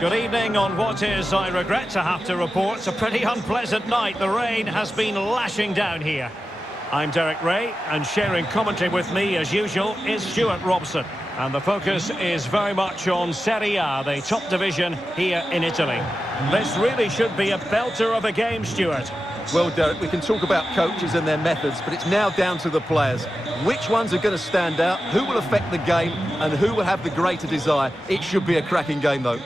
Good evening on what is, I regret to have to report, a pretty unpleasant night. The rain has been lashing down here. I'm Derek Ray, and sharing commentary with me, as usual, is Stuart Robson. And the focus is very much on Serie A, the top division here in Italy. This really should be a belter of a game, Stuart. Well, Derek, we can talk about coaches and their methods, but it's now down to the players. Which ones are going to stand out, who will affect the game, and who will have the greater desire? It should be a cracking game, though.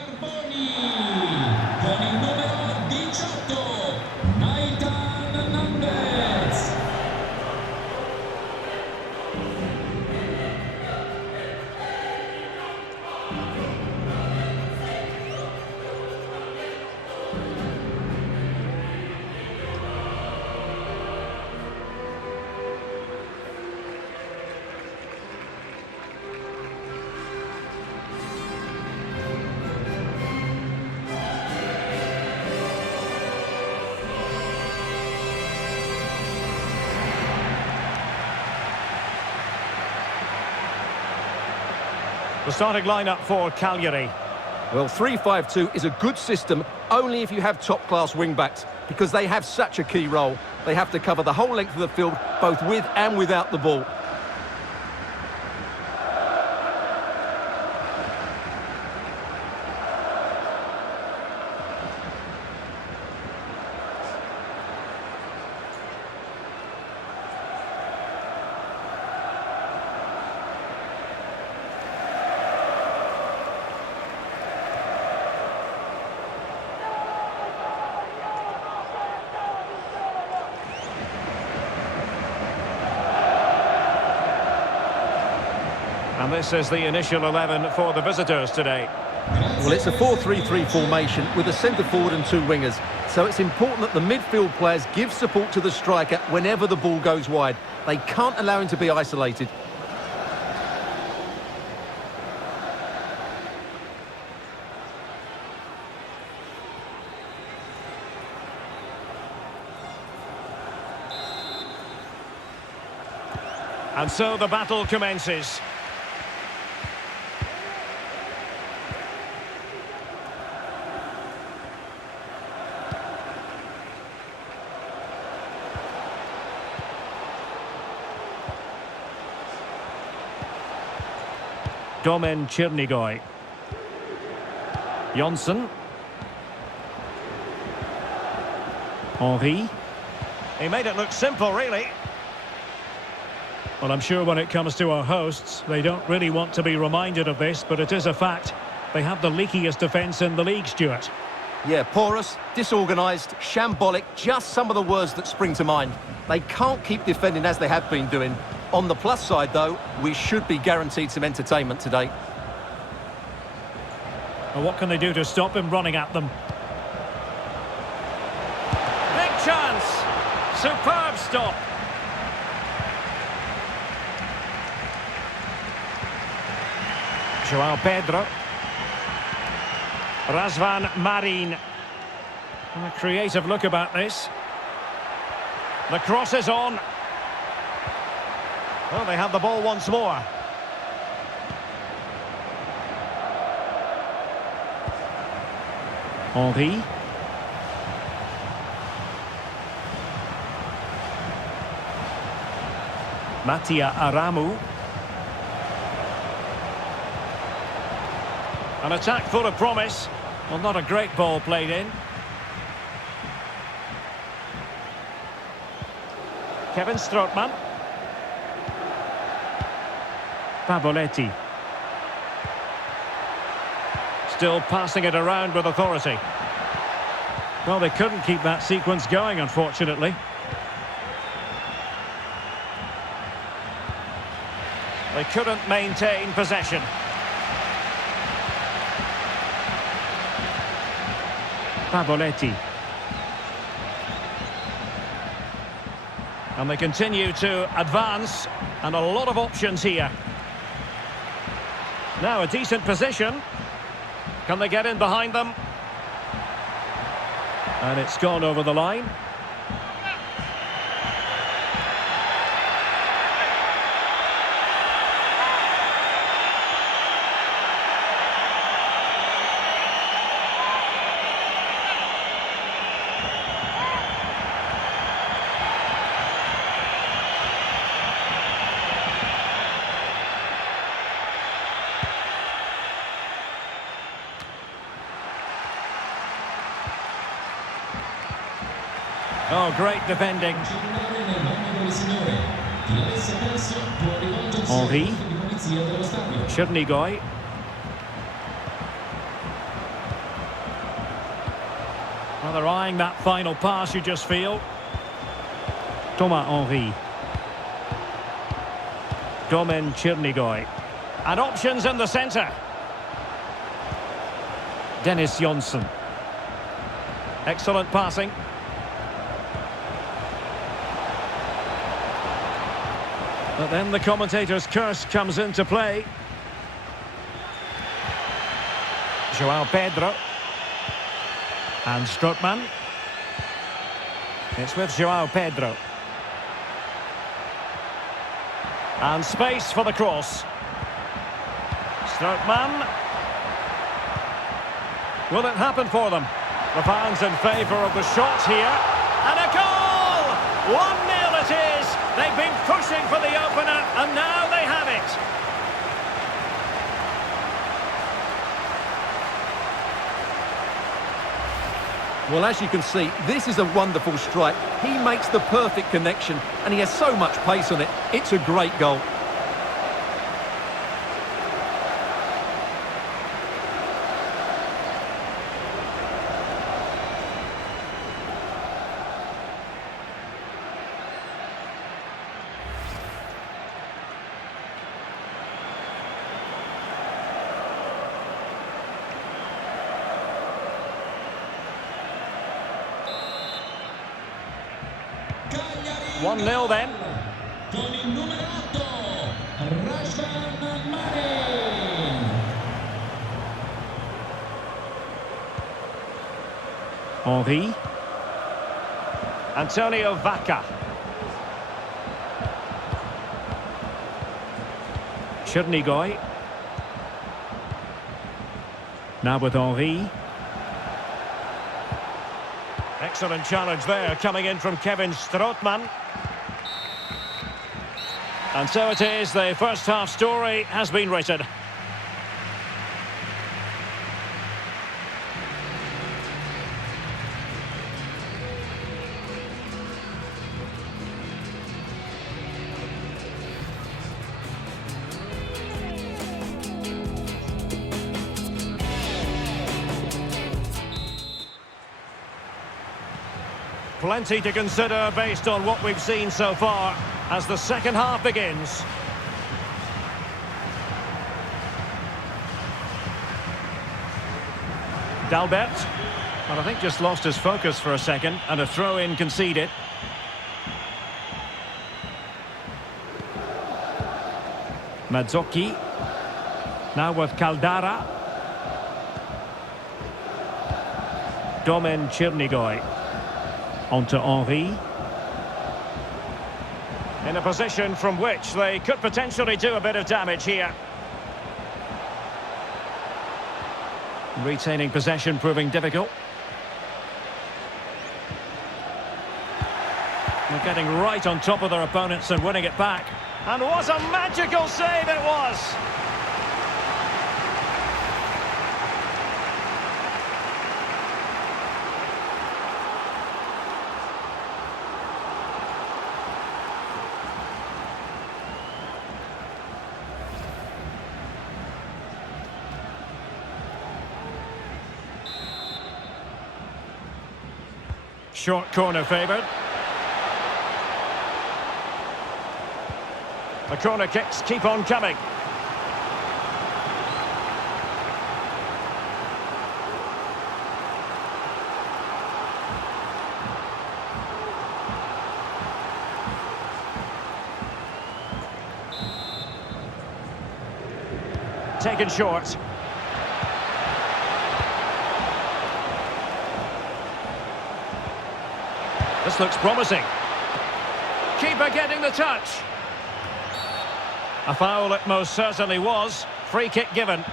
The starting lineup for Cagliari. Well, 3-5-2 is a good system only if you have top-class wing-backs, because they have such a key role. They have to cover the whole length of the field, both with and without the ball. And this is the initial 11 for the visitors today. Well, it's a 4-3-3 formation with a centre forward and two wingers. So it's important that the midfield players give support to the striker whenever the ball goes wide. They can't allow him to be isolated. And so the battle commences. Domen Chernigoj. Jonsson. Henry. He made it look simple, really. Well, I'm sure when it comes to our hosts, they don't really want to be reminded of this, but it is a fact. They have the leakiest defence in the league, Stuart. Yeah, porous, disorganised, shambolic, just some of the words that spring to mind. They can't keep defending as they have been doing. On the plus side, though, we should be guaranteed some entertainment today. Well, what can they do to stop him running at them? Big chance! Superb stop! Joao Pedro. Razvan Marin. A creative look about this. The cross is on. Well, they have the ball once more. Henry. Mattia Aramu. An attack full of promise. Well, not a great ball played in. Kevin Strootman. Pavoletti. Still passing it around with authority. Well, they couldn't keep that sequence going, unfortunately. They couldn't maintain possession. Pavoletti. And they continue to advance, and a lot of options here. Now a decent position. Can they get in behind them? And it's gone over the line. Oh, great defending. Henry. Chernigoj. Well, they're eyeing that final pass, you just feel. Thomas Henry. Domen Chernigoj. And options in the centre. Dennis Jonsson. Excellent passing. But then the commentator's curse comes into play. João Pedro. And Strootman. It's with João Pedro. And space for the cross. Strootman. Will it happen for them? The fans in favour of the shot here. And a goal! 1-0 it is. They've been pushing for the opener, and now they have it. Well, as you can see, this is a wonderful strike. He makes the perfect connection, and he has so much pace on it. It's a great goal. Cagliari 1-0 then. con il numero 8 Rashford Mane. Henry. Antonio Vacca. Chernigoj. Now with Henry. Excellent challenge there, coming in from Kevin Strootman. And so it is, the first half story has been written. Plenty to consider based on what we've seen so far as the second half begins. Dalbert, well, I think just lost his focus for a second, and a throw-in conceded. Mazzocchi. Now with Caldara. Domen Chernigoj. Onto Henry. In a position from which they could potentially do a bit of damage here. Retaining possession proving difficult. They're getting right on top of their opponents and winning it back. And what a magical save it was! Short corner favoured. The corner kicks keep on coming. Taken short. This looks promising. Keeper getting the touch. A foul it most certainly was. Free kick given.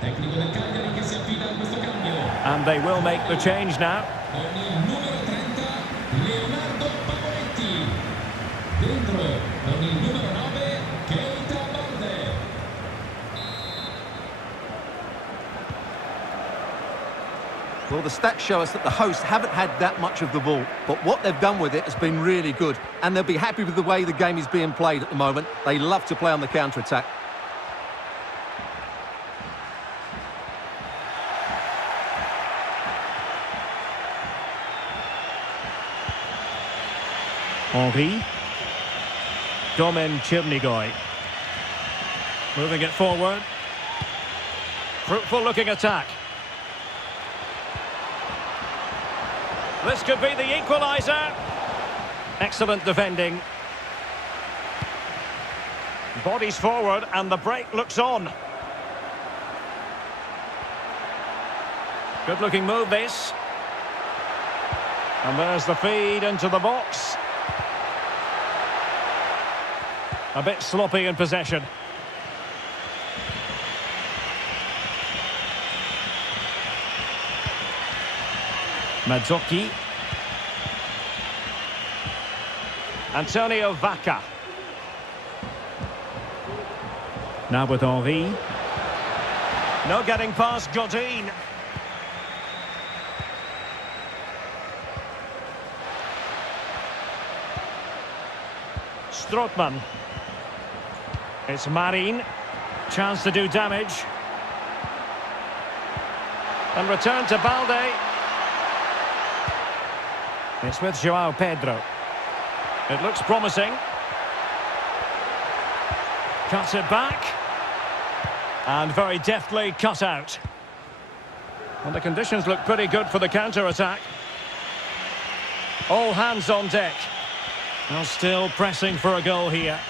Tecnico del Cagliari che si affida a questo cambio. And they will make the change now. Con il numero 30 Leonardo Pavoletti. Dentro con il numero 9 Well, the stats show us that the hosts haven't had that much of the ball, but what they've done with it has been really good, and they'll be happy with the way the game is being played at the moment. They love to play on the counter-attack. Henry. Domen Chernigoj. Moving it forward. Fruitful looking attack. This could be the equaliser. Excellent defending. Bodies forward and the break looks on. Good looking move this. And there's the feed into the box. A bit sloppy in possession. Mazzocchi. Antonio Vacca. Now with Henry. No getting past Godin. Strootman. It's Marin. Chance to do damage. And return to Balde. It's with João Pedro. It looks promising. Cuts it back. And very deftly cut out. And the conditions look pretty good for the counter-attack. All hands on deck. Well, still pressing for a goal here.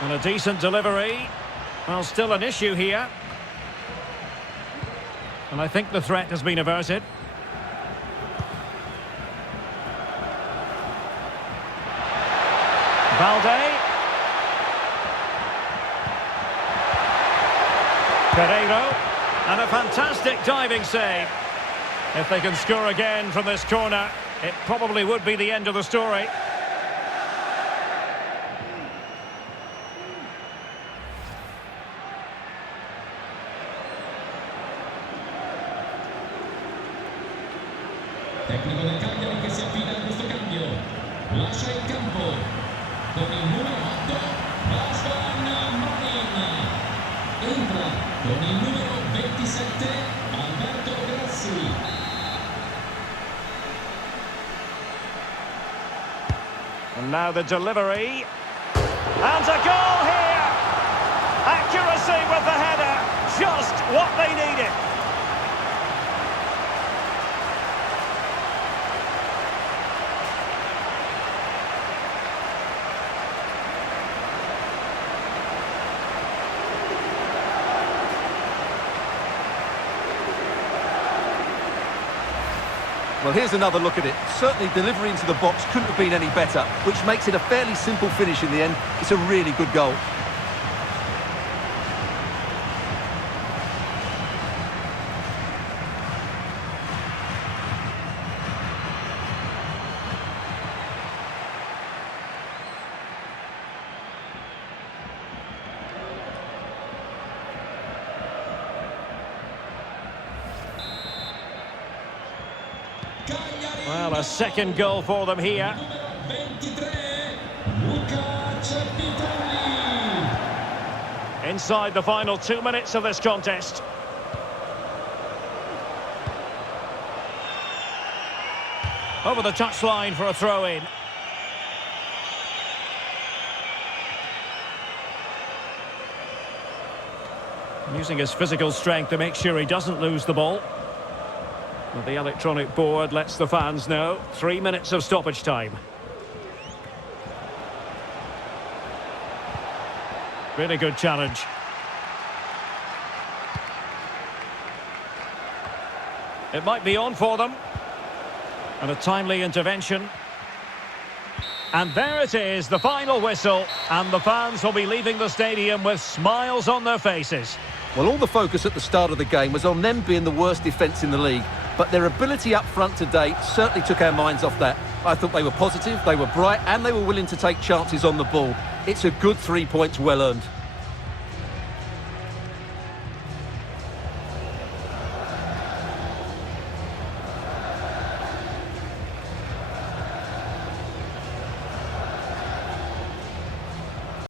And a decent delivery. Well, still an issue here. And I think the threat has been averted. Balde. Pereiro. And a fantastic diving save. If they can score again from this corner, it probably would be the end of the story. Tecnico del Cagliari che si affida a questo cambio. Lascia il campo con il numero 8 Razvan Marin. Entra con il numero 27 Alberto Grassi. And now the delivery. And a goal here! Accuracy with the header. Just what they needed. Well, here's another look at it. Certainly delivery into the box couldn't have been any better, which makes it a fairly simple finish in the end. It's a really good goal. Well, a second goal for them here. Inside the final 2 minutes of this contest. Over the touchline for a throw-in. Using his physical strength to make sure he doesn't lose the ball. Well, the electronic board lets the fans know. 3 minutes of stoppage time. Really good challenge. It might be on for them. And a timely intervention. And there it is, the final whistle. And the fans will be leaving the stadium with smiles on their faces. Well, all the focus at the start of the game was on them being the worst defence in the league. But their ability up front today certainly took our minds off that. I thought they were positive, they were bright, and they were willing to take chances on the ball. It's a good 3 points well earned.